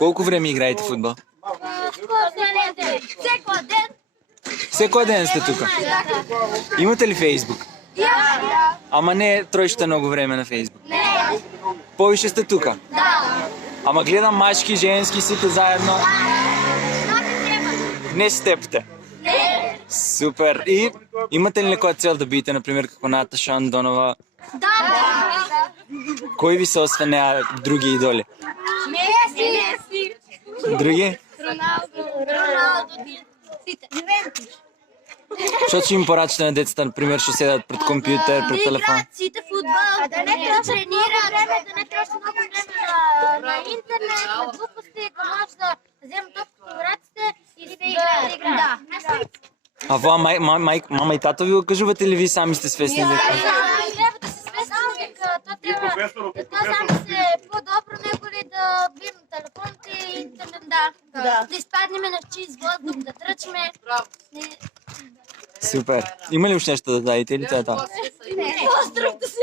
Колко време играете в футбол? Всеки ден сте тук. Имате ли Фейсбук? Ама не троиште много време на Фейсбук. Повече сте тук? Ама гледам мачки, женски, сите заедно. Не с тебте. Супер. И имате ли някоя цел да бидете, например, како Наташа Андонова? Кой ви са освен нея други идоли? Меси. Други? Роналдо. Що ще им поръчате на децата, например, ще седат пред компютър, пред телефон? Сите футбол, да не тренират, да не трошат много време на интернет, на глупости, ако може да вземат топката в ръцете и да играят. А това мама и тато ви окажувате или ви сами сте свестни? Трябва да се свестим, това сами се по-добро, неколи да бием телефоните и интернет, да изпаднем на чист въздух, да тръчме. Супер. Има ли още нещо да дадете или това е това? Остров да си!